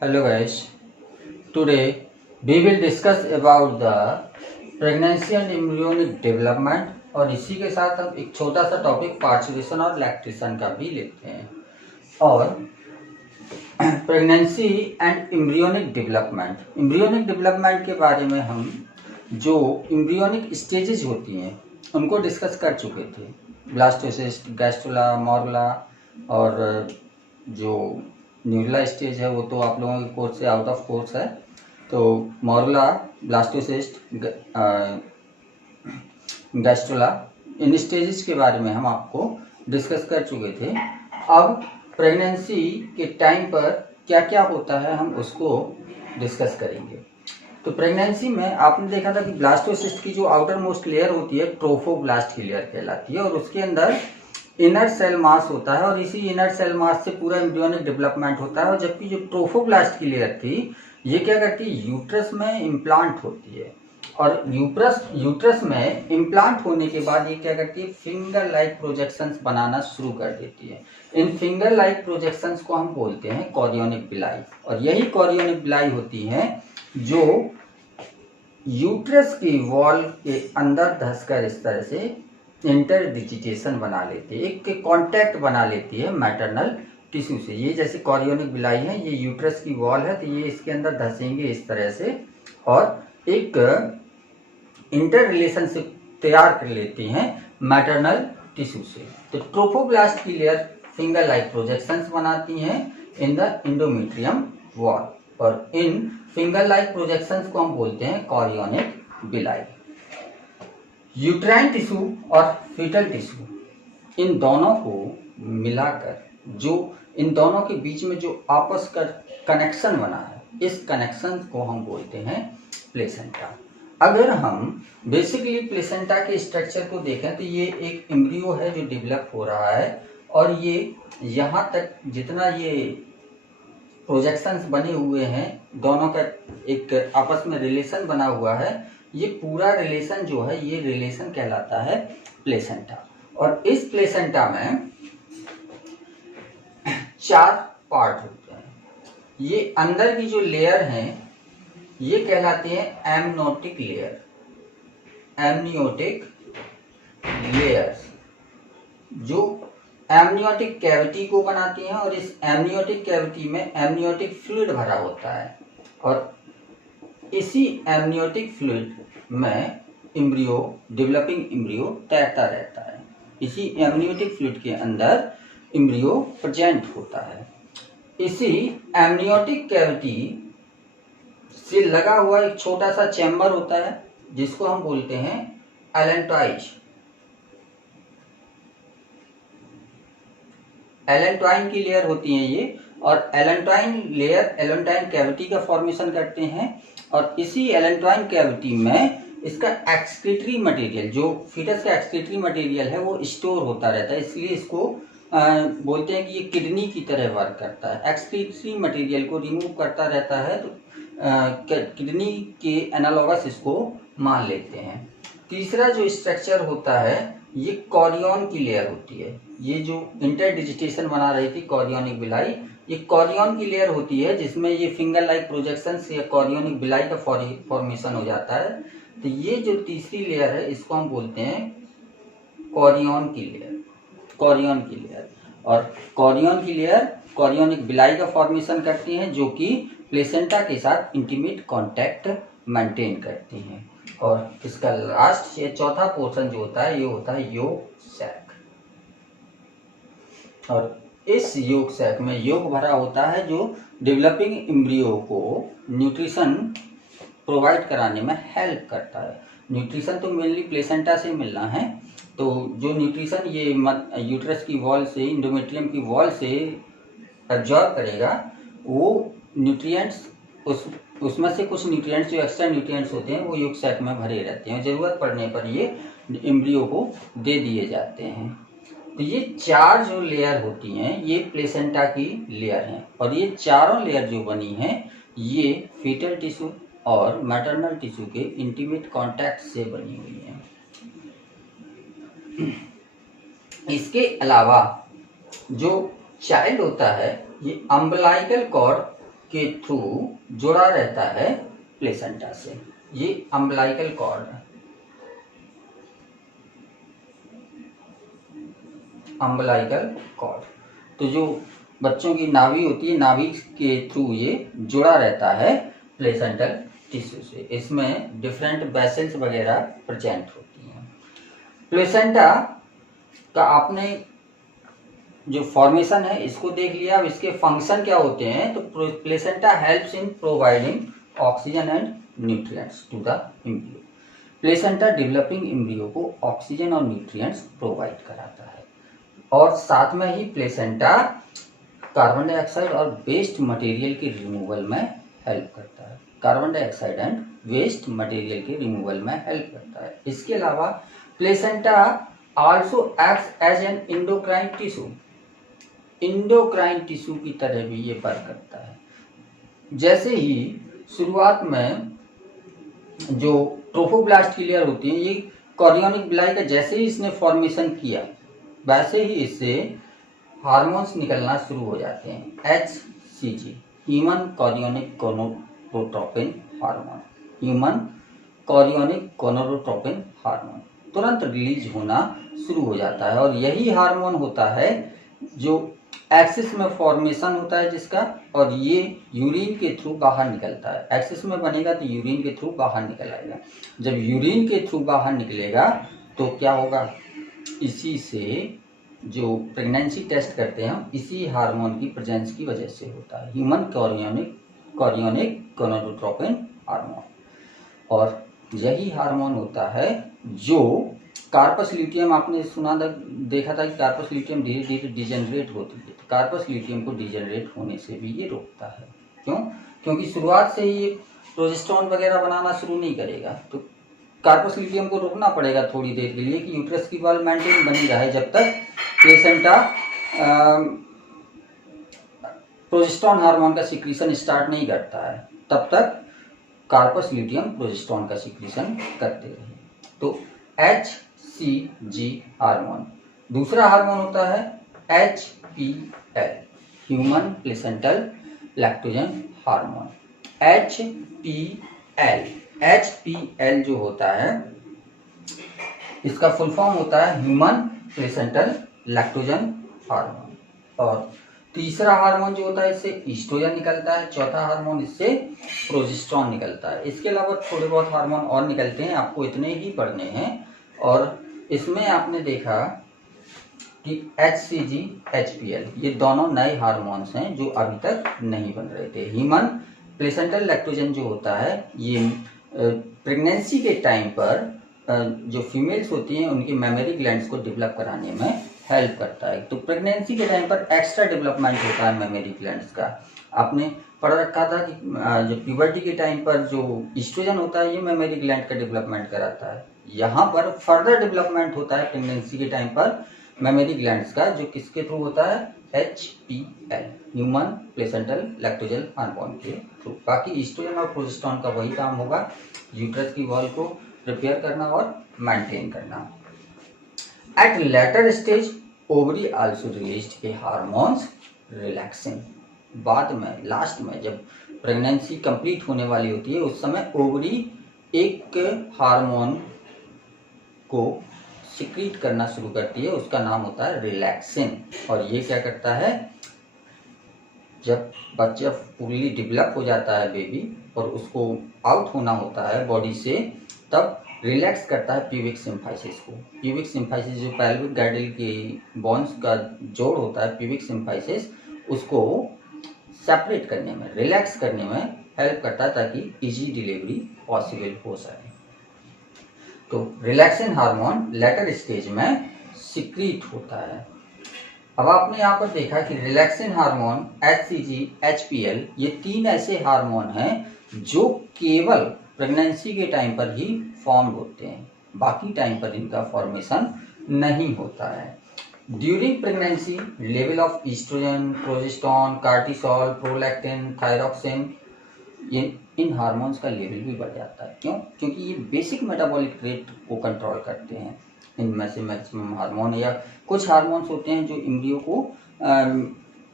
Hello guys, today we will discuss about the pregnancy and embryonic development और इसी के साथ हम एक छोटा सा टॉपिक पार्चुरेशन और लैक्टेशन का भी लेते हैं। और प्रेगनेंसी एंड एम्ब्रियोनिक डेवलपमेंट के बारे में हम जो एम्ब्रियोनिक स्टेजेस होती हैं उनको डिस्कस कर चुके थे। ब्लास्टोसिस्ट, गैस्ट्रुला, मोरुला और जो न्यूरुला स्टेज है वो तो आप लोगों के कोर्स से आउट ऑफ कोर्स है। तो मोरुला, ब्लास्टोसिस्ट, गैस्ट्रुला, इन स्टेजेस के बारे में हम आपको डिस्कस कर चुके थे। अब प्रेगनेंसी के टाइम पर क्या क्या होता है हम उसको डिस्कस करेंगे। तो प्रेगनेंसी में आपने देखा था कि ब्लास्टोसिस्ट की जो आउटर मोस्ट लेयर होती है ट्रोफोब्लास्ट की लेयर कहलाती है और उसके अंदर इनर सेल मास होता है और इसी इनर सेल मास से पूरा एम्ब्रियोनिक डेवलपमेंट होता है। और जबकि जो ट्रोफोब्लास्ट की लेयर थी ये क्या करती है, यूट्रस में इम्प्लांट होती है और यूट्रस में इम्प्लांट होने के बाद ये क्या करती है, फिंगर लाइक प्रोजेक्शंस बनाना शुरू कर देती है। इन फिंगर लाइक प्रोजेक्शंस को हम बोलते हैं कोरियोनिक विलाई और यही कोरियोनिक विलाई होती है जो यूट्रस की वॉल के अंदर धंसकर इस तरह से इंटरडिजिटेशन बना लेती है, एक कांटेक्ट बना लेती है मैटरनल टिश्यू से। ये जैसे कोरियोनिक विलाई है, ये यूट्रस की वॉल है तो ये इसके अंदर धंसेंगे इस तरह से और एक इंटर रिलेशनशिप तैयार कर लेती हैं मैटरनल टिश्यू से। तो ट्रोफोब्लास्ट की लेयर फिंगर लाइक प्रोजेक्शंस बनाती हैं इन द एंडोमेट्रियम वॉल और इन फिंगर लाइक प्रोजेक्शंस को हम बोलते हैं कोरियोनिक विलाई। यूट्राइन टिश्यू और फीटल टिश्यू, इन दोनों को मिलाकर जो इन दोनों के बीच में जो आपस का कनेक्शन बना है, इस कनेक्शन को हम बोलते हैं प्लेसेंटा। अगर हम बेसिकली प्लेसेंटा के स्ट्रक्चर को देखें तो ये एक एम्ब्रियो है जो डेवलप हो रहा है और ये यहाँ तक जितना ये प्रोजेक्शंस बने हुए हैं, दोनों का एक आपस में रिलेशन बना हुआ है, ये पूरा रिलेशन जो है ये रिलेशन कहलाता है प्लेसेंटा। और इस प्लेसेंटा में 4 पार्ट होते हैं। ये अंदर की जो लेयर है ये कहलाती है एमनियोटिक लेयर, एमनियोटिक लेयर्स जो एमनियोटिक कैविटी को बनाती हैं और इस एमनियोटिक कैविटी में एमनियोटिक फ्लूइड भरा होता है और इसी एमनियोटिक फ्लूइड में एम्ब्रियो, डेवलपिंग एम्ब्रियो तैरता रहता है। इसी एमनियोटिक फ्लूइड के अंदर एम्ब्रियो प्रेजेंट होता है। इसी एमनियोटिक कैविटी से लगा हुआ एक छोटा सा चैम्बर होता है जिसको हम बोलते हैं एलेंट्राइज। एलेंट्राइन की लेयर होती है ये और एलेंट्राइन लेयर एलेंट्राइन कैविटी का फॉर्मेशन करते हैं और इसी एलेंट्राइन कैविटी में इसका एक्सक्रीटरी मटेरियल, जो फीटस का एक्सक्रीटरी मटेरियल है वो स्टोर होता रहता है, इसलिए इसको बोलते हैं कि ये किडनी की तरह वर्क करता है। एक्सक्रीटरी मटेरियल को रिमूव करता रहता है तो किडनी के एनालॉगस इसको मान लेते हैं। तीसरा जो स्ट्रक्चर होता है ये कोरियन की लेयर होती है। ये जो इंटरडिजिटेशन बना रही थी कोरियोनिक विलाई, ये कोरियन की लेयर होती है जिसमें ये फिंगर लाइक प्रोजेक्शन से कोरियोनिक विलाई का फॉर्मेशन हो जाता है। तो ये जो तीसरी लेयर है इसको हम बोलते हैं कोरियन की लेयर, कोरियन की लेयर। और कोरियन की लेयर कोरियोनिक विलाई का फॉर्मेशन करती है जो कि प्लेसेंटा के साथ इंटीमेट कांटेक्ट मेंटेन करती हैं। और इसका लास्ट ये चौथा पोर्शन जो होता है ये होता है योक सैक और इस योक सैक में योग भरा होता है जो डेवलपिंग एम्ब्रियो को न्यूट्रिशन प्रोवाइड कराने में हेल्प करता है। न्यूट्रिशन तो मेनली प्लेसेंटा से मिलना है, तो जो न्यूट्रिशन ये यूट्रस की वॉल से, इंडोमेट्रियम की वॉल से एब्जॉर्ब करेगा वो न्यूट्रिएंट्स उसमें से कुछ न्यूट्रिएंट्स जो एक्स्ट्रा न्यूट्रिएंट्स होते हैं वो योग सैक में भरे रहते हैं, ज़रूरत पड़ने पर ये एम्ब्रियो को दे दिए जाते हैं। तो ये 4 जो लेयर होती हैं ये प्लेसेंटा की लेयर हैं और ये चारों लेयर जो बनी हैं ये फीटल टिश्यू और मैटरनल टिश्यू के इंटीमेट कांटेक्ट से बनी हुई हैं। इसके अलावा जो चाइल्ड होता है ये अम्बलाइकल कॉर्ड के थ्रू जुड़ा रहता है प्लेसेंटा से। ये अम्बिलाइकल कॉर्ड है, अम्बिलाइकल कॉर्ड। तो जो बच्चों की नाभि होती है, नाभि के थ्रू ये जुड़ा रहता है प्लेसेंटल टिश्यू से। इसमें डिफरेंट वेसल्स वगैरह प्रेजेंट होती हैं। प्लेसेंटा का आपने जो फॉर्मेशन है इसको देख लिया। अब इसके फंक्शन क्या होते हैं, तो placenta helps in providing oxygen and nutrients to the embryo. Placenta developing embryo को ऑक्सीजन और न्यूट्रिएंट्स प्रोवाइड कराता है। और साथ में ही प्लेसेंटा कार्बन डाइऑक्साइड और वेस्ट मटेरियल के रिमूवल में हेल्प करता है। Carbon dioxide and waste material के रिमूवल में हेल्प करता है। इसके अलावा placenta also acts as an endocrine tissue, endocrine tissue की तरह भी ये वर्क करता है। जैसे ही शुरुआत में जो ट्रोफोब्लास्ट की लेयर होती है, ये कॉरियोनिक बिलाई का जैसे ही इसने फॉर्मेशन किया वैसे ही इससे हार्मोन्स निकलना शुरू हो जाते हैं। HCG, human chorionic gonadotropin hormone, human chorionic gonadotropin hormone तुरंत रिलीज होना शुरू हो जाता है। और यही हार्मोन होता है जो एक्सिस में फॉर्मेशन होता है जिसका, और ये यूरिन के थ्रू बाहर निकलता है। एक्सिस में बनेगा तो यूरिन के थ्रू बाहर निकल आएगा। जब यूरिन के थ्रू बाहर निकलेगा तो क्या होगा, इसी से जो प्रेगनेंसी टेस्ट करते हैं हम इसी हार्मोन की प्रेजेंस की वजह से होता है, ह्यूमन कॉरियोनिक गोनाडोट्रोपिन हार्मोन। और यही हार्मोन होता है जो कार्पस ल्यूटियम, आपने सुना था, देखा था कि कार्पस ल्यूटियम धीरे धीरे डिजेनरेट होती है। तो कार्पस ल्यूटियम को डिजेनरेट होने से भी ये रोकता है। क्यों? क्योंकि शुरुआत से ही प्रोजेस्टेरोन वगैरह बनाना शुरू नहीं करेगा, तो कार्पस ल्यूटियम को रोकना पड़ेगा थोड़ी देर के लिए कि यूट्रस की वॉल मेंटेन बनी रहे। जब तक प्लेसेंटा प्रोजेस्टेरोन हार्मोन का सिक्रीशन स्टार्ट नहीं करता है तब तक कार्पस ल्यूटियम प्रोजेस्टेरोन का सिक्रीशन करते रहे। तो HCG हार्मोन। दूसरा हार्मोन होता है HPL, human placental lactogen hormone. HPL जो होता है इसका फुल फॉर्म होता है ह्यूमन प्लेसेंटल लैक्टोजन हार्मोन। और तीसरा हार्मोन जो होता है इससे ईस्ट्रोजन निकलता है। चौथा हार्मोन इससे प्रोजेस्टेरोन निकलता है। इसके अलावा थोड़े बहुत हार्मोन और निकलते हैं, आपको इतने ही पढ़ने हैं। और इसमें आपने देखा कि HCG, HPL ये दोनों नए हार्मोन्स हैं जो अभी तक नहीं बन रहे थे। ह्यूमन प्लेसेंटल लैक्टोजन जो होता है ये प्रेगनेंसी के टाइम पर जो फीमेल्स होती हैं उनकी मेमोरी ग्लैंड्स को डेवलप कराने में हेल्प करता है। तो प्रेगनेंसी के टाइम पर एक्स्ट्रा डेवलपमेंट होता है मेमोरी ग्लैंड्स का। आपने पढ़ रखा था कि जो प्यूबर्टी के टाइम पर जो ईस्ट्रोजन होता है ये मेमोरी ग्लैंड का डेवलपमेंट कराता है। यहाँ पर फर्दर डेवलपमेंट होता है प्रेगनेंसी के टाइम पर मेमोरी ग्लैंड्स का, जो किसके थ्रू होता है, HPL, human placental lactogen hormone के थ्रू। बाकी ईस्ट्रोजन और प्रोजेस्टेरोन का वही काम होगा, यूट्रस की वॉल को रिपेयर करना और मेंटेन करना। At later stage, ovary also released a hormones relaxin। बाद में लास्ट में जब प्रेगनेंसी कंप्लीट होने वाली होती है उस समय ओवरी एक हार्मोन को सिक्रीट करना शुरू करती है, उसका नाम होता है रिलैक्सिन। और ये क्या करता है, जब बच्चा फुल्ली डेवलप हो जाता है बेबी और उसको आउट होना होता है बॉडी से, तब रिलैक्स करता है प्यूबिक सिम्फाइसिस को। प्यूबिक सिम्फाइसिस जो पेल्विक गैडल के बोन्स का जोड़ होता है, प्यूबिक सिम्फाइसिस उसको सेपरेट करने में, रिलैक्स करने में हेल्प करता है ताकि इजी डिलीवरी पॉसिबल हो सके। तो रिलैक्सिन हार्मोन लेटर स्टेज में सिक्रीट होता है। अब आपने यहाँ पर देखा कि रिलैक्सिन हार्मोन, HCG, HPL ये तीन ऐसे हार्मोन हैं जो केवल प्रेगनेंसी के टाइम पर ही फॉर्म होते हैं, बाकी टाइम पर इनका फॉर्मेशन नहीं होता है। During pregnancy level of oestrogen, progesterone, cortisol, prolactin, thyroxine, ये इन हार्मोन्स का लेवल भी बढ़ जाता है। क्यों? क्योंकि ये बेसिक मेटाबॉलिक रेट को कंट्रोल करते हैं। इनमें से मैक्सिमम हार्मोन या कुछ हार्मोन्स होते हैं जो एम्ब्रियो को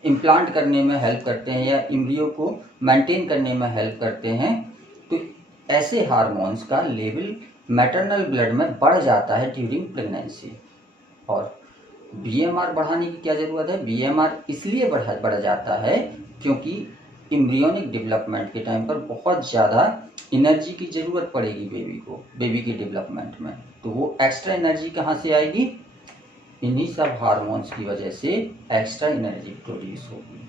इम्प्लांट करने में हेल्प करते हैं या एम्ब्रियो को मेंटेन करने में हेल्प करते हैं। तो ऐसे हार्मोन्स का लेवल मैटरनल ब्लड में बढ़ जाता है ड्यूरिंग प्रेगनेंसी। और बीएमआर बढ़ाने की क्या ज़रूरत है? बीएमआर इसलिए बढ़ जाता है क्योंकि एम्ब्रियोनिक डेवलपमेंट के टाइम पर बहुत ज़्यादा एनर्जी की ज़रूरत पड़ेगी बेबी के डेवलपमेंट में। तो वो एक्स्ट्रा एनर्जी कहाँ से आएगी? इन्हीं सब हार्मोन्स की वजह से एक्स्ट्रा एनर्जी प्रोड्यूस होगी,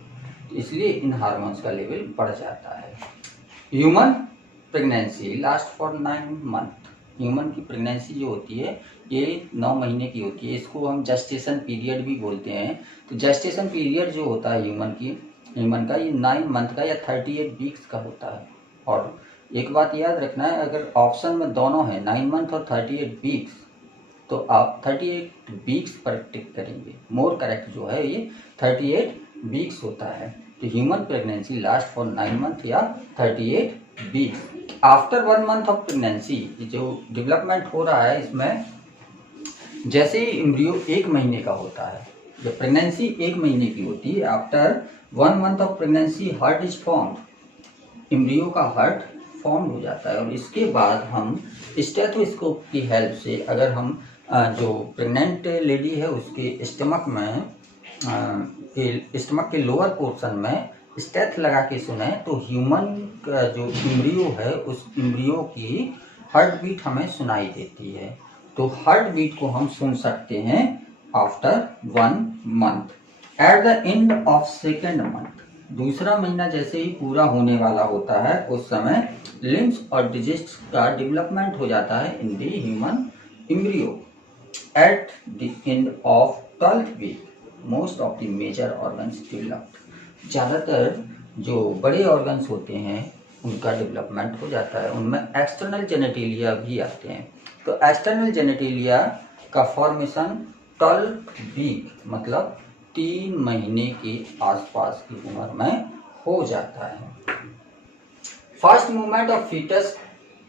तो इसलिए इन हार्मोन्स का लेवल बढ़ जाता है। Human pregnancy last for 9 month. Human की प्रेगनेंसी जो होती है ये 9 महीने की होती है। इसको हम जेस्टेशन पीरियड भी बोलते हैं। तो जेस्टेशन पीरियड जो होता है ह्यूमन का ये 9 मंथ का या 38 वीक्स का होता है। और एक बात याद रखना है, अगर ऑप्शन में दोनों है 9 मंथ और 38 वीक्स, तो आप 38 वीक्स पर टिक करेंगे। मोर करेक्ट जो है ये 38 वीक्स होता है। तो human pregnancy last for 9 month या 38 weeks. After 1 month of pregnancy जो डेवलपमेंट हो रहा है इसमें, जैसे ही एम्ब्रियो 1 महीने का होता है, जब प्रेगनेंसी 1 महीने की होती है, after 1 month of pregnancy heart is formed. Embryo का हार्ट फॉर्म हो जाता है। और इसके बाद हम स्टेथोस्कोप की हेल्प से अगर हम जो प्रेग्नेंट लेडी है उसके स्टमक के लोअर पोर्शन में स्टेथ लगा के सुने, तो ह्यूमन का जो एम्ब्रियो है उस एम्ब्रियो की हार्ट बीट हमें सुनाई देती है। तो हार्ट बीट को हम सुन सकते हैं after 1 month. Eight the end of second month, दूसरा महीना जैसे ही पूरा होने वाला होता है उस समय लिम्स और डिजिट्स का डेवलपमेंट हो जाता है in the human embryo. At the end of 12th week most of the major organs developed. ज़्यादातर जो बड़े ऑर्गन्स होते हैं उनका डेवलपमेंट हो जाता है। उनमें एक्सटर्नल जेनेटेलिया भी आते हैं। तो एक्सटर्नल जेनेटेलिया का फॉर्मेशन 12th वीक मतलब 3 महीने के आसपास की उम्र में हो जाता है। First movement of foetus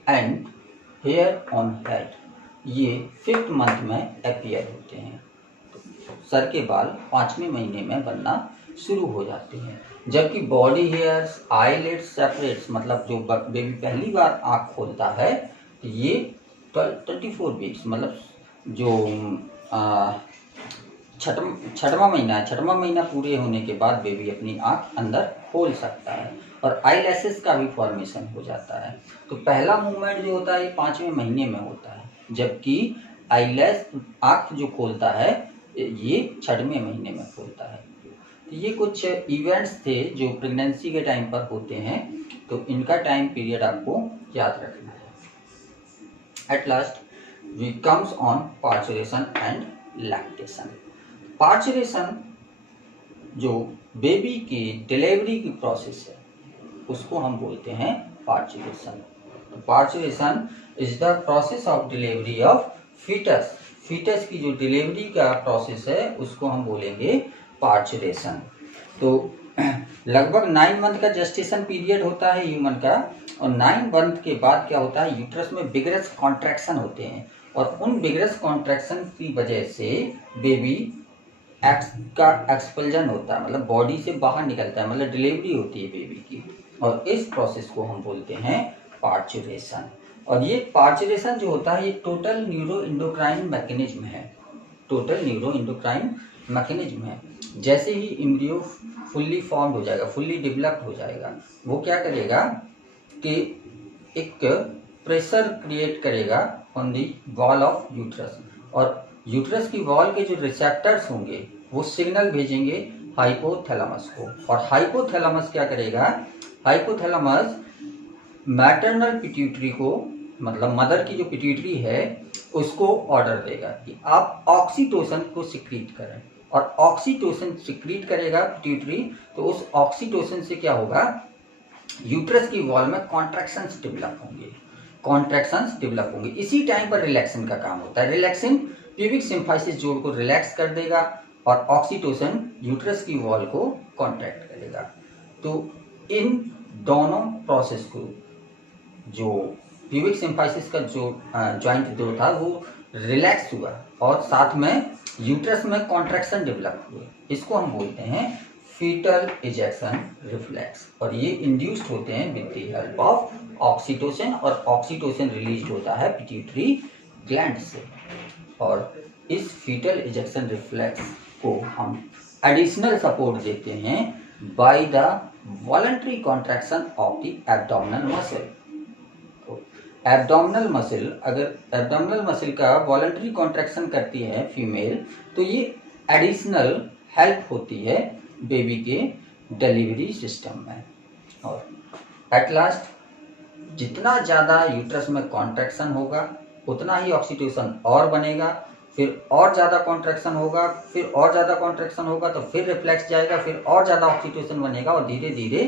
and hair on head, ये 5th मंथ में अपीयर होते हैं। तो सर के बाल 5वें महीने में बनना शुरू हो जाते हैं। जबकि बॉडी हेयर्स, आईलिड्स सेपरेट्स, मतलब जो बेबी पहली बार आँख खोलता है, तो ये 24 वीक्स मतलब जो छठवां महीना पूरे होने के बाद बेबी अपनी आँख अंदर खोल सकता है। और आईलैशेस का भी फॉर्मेशन हो जाता है। तो पहला मूवमेंट जो होता है ये 5वें महीने में होता है, जबकि आईलैश आँख जो खोलता है ये 6वें महीने में खोलता है। तो ये कुछ इवेंट्स थे जो प्रेगनेंसी के टाइम पर होते हैं, तो इनका टाइम पीरियड आपको याद रखना है। At last we comes on parturition and lactation. Parturition जो बेबी की डिलीवरी की प्रोसेस है उसको हम बोलते हैं parturition. Parturition is the process of delivery of foetus. Foetus की जो डिलीवरी का प्रोसेस है उसको हम बोलेंगे पार्चुरेशन। तो लगभग 9 मंथ का जेस्टेशन पीरियड होता है ह्यूमन का। और 9 मंथ के बाद क्या होता है, यूट्रस में बिगरस कॉन्ट्रैक्शन होते हैं। और उन बिगरस कॉन्ट्रैक्शन की वजह से बेबी का एक्सपल्जन होता है, मतलब बॉडी से बाहर निकलता है, मतलब डिलीवरी होती है बेबी की। और इस प्रोसेस को हम बोलते हैं पार्चुरेशन। और ये पार्चुरेशन जो होता है ये टोटल न्यूरो इंडोक्राइन मैकेनिज्म है। टोटल न्यूरो इंडोक्राइन मैकेनिज्म है। जैसे ही एम्ब्रियो फुल्ली फॉर्म्ड हो जाएगा, फुल्ली डेवलप्ड हो जाएगा, वो क्या करेगा कि एक प्रेशर क्रिएट करेगा on the wall of uterus. और यूट्रस की वॉल के जो रिसेप्टर्स होंगे वो सिग्नल भेजेंगे हाइपोथैलेमस को। और हाइपोथैलेमस क्या करेगा, हाइपोथैलेमस मैटरनल पिट्यूटरी को, मतलब मदर की जो पिट्यूटरी है उसको ऑर्डर देगा कि आप ऑक्सीटोसिन को सिक्रीट करें। और ऑक्सीटोसिन सिक्रीट करेगा पिट्यूटरी, तो उस ऑक्सीटोसिन से क्या होगा, यूट्रस की वॉल में कॉन्ट्रैक्शंस डेवलप होंगे। इसी टाइम पर रिलैक्सन का काम होता है। रिलैक्सिन प्यूबिक सिम्फाइसिस जोड़ को रिलैक्स कर देगा और ऑक्सीटोसिन यूट्रस की वॉल को कॉन्ट्रैक्ट करेगा। तो इन दोनों प्रोसेस को, जो प्यूबिक सिम्फाइसिस का जो जॉइंट जो था वो रिलैक्स हुआ और साथ में यूट्रस में कॉन्ट्रैक्शन डेवलप हुए, इसको हम बोलते हैं फीटल इजेक्शन रिफ्लेक्स, और ये इंड्यूस्ड होते हैं with the help of oxytocin, और ऑक्सीटोसिन रिलीज होता है पिट्यूटरी ग्लैंड से। और इस फीटल इजेक्शन रिफ्लेक्स को हम एडिशनल सपोर्ट देते हैं by the voluntary contraction of the abdominal muscle. Abdominal muscle, अगर एब्डोमिनल मसल का वॉलंटरी कॉन्ट्रैक्शन करती है फीमेल, तो ये एडिशनल हेल्प होती है बेबी के डिलीवरी सिस्टम में। और एट लास्ट जितना ज़्यादा यूट्रस में कॉन्ट्रैक्शन होगा उतना ही ऑक्सीटोसिन और बनेगा, फिर और ज़्यादा कॉन्ट्रैक्शन होगा, फिर और ज़्यादा कॉन्ट्रैक्शन होगा तो फिर रिफ्लेक्स जाएगा, फिर और ज़्यादा ऑक्सीटोसिन बनेगा, और धीरे धीरे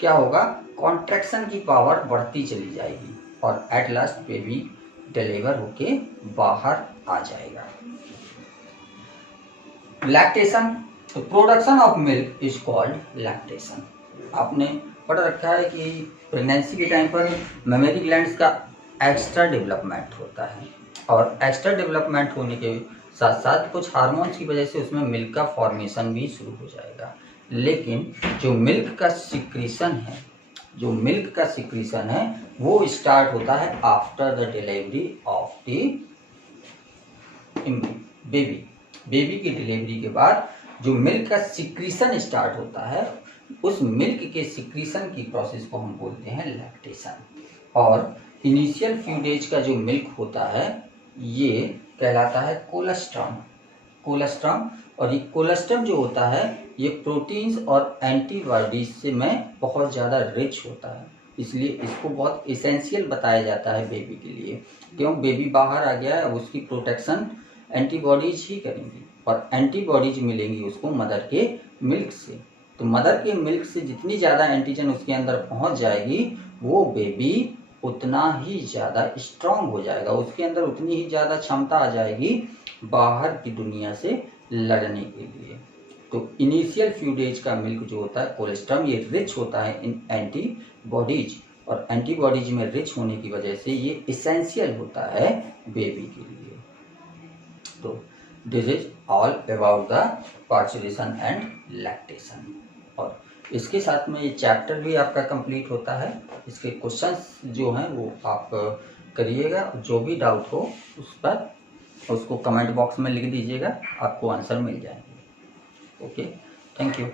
क्या होगा, कॉन्ट्रैक्शन की पावर बढ़ती चली जाएगी और एट लास्ट बेबी डिलीवर होके बाहर आ जाएगा। लैक्टेशन, तो production of milk is called lactation. आपने पढ़ रखा है कि प्रेगनेंसी के टाइम पर मेमरी ग्लैंड्स का एक्स्ट्रा डेवलपमेंट होता है, और एक्स्ट्रा डेवलपमेंट होने के साथ साथ कुछ हार्मोन्स की वजह से उसमें मिल्क का फॉर्मेशन भी शुरू हो जाएगा। लेकिन जो मिल्क का सिक्रीशन है वो स्टार्ट होता है after the delivery of the baby की डिलीवरी के बाद जो मिल्क का सिक्रीशन स्टार्ट होता है, उस मिल्क के सिक्रीशन की प्रोसेस को हम बोलते हैं लैक्टेशन। और इनिशियल फ्यू डेज का जो मिल्क होता है ये कहलाता है कोलेस्ट्रम। और ये कोलेस्ट्रम जो होता है ये प्रोटीन्स और एंटीबॉडीज से में बहुत ज़्यादा रिच होता है, इसलिए इसको बहुत इसेंशियल बताया जाता है बेबी के लिए। क्यों, बेबी बाहर आ गया है, अब उसकी प्रोटेक्शन एंटीबॉडीज ही करेंगी, और एंटीबॉडीज मिलेंगी उसको मदर के मिल्क से। तो मदर के मिल्क से जितनी ज़्यादा एंटीजन उसके अंदर पहुंच जाएगी, वो बेबी उतना ही ज़्यादा स्ट्रांग हो जाएगा, उसके अंदर उतनी ही ज़्यादा क्षमता आ जाएगी बाहर की दुनिया से लड़ने के लिए। तो इनिशियल फ्यू डेज का मिल्क जो होता है कोलेस्ट्रम, ये रिच होता है इन एंटीबॉडीज, और एंटीबॉडीज में रिच होने की वजह से ये इसेंशियल होता है बेबी के लिए। तो this is all about the पार्चुलेशन and lactation. और इसके साथ में ये चैप्टर भी आपका कंप्लीट होता है। इसके क्वेश्चंस जो हैं वो आप करिएगा, जो भी डाउट हो उस पर उसको कमेंट बॉक्स में लिख दीजिएगा, आपको आंसर मिल जाएंगे। Okay, thank you.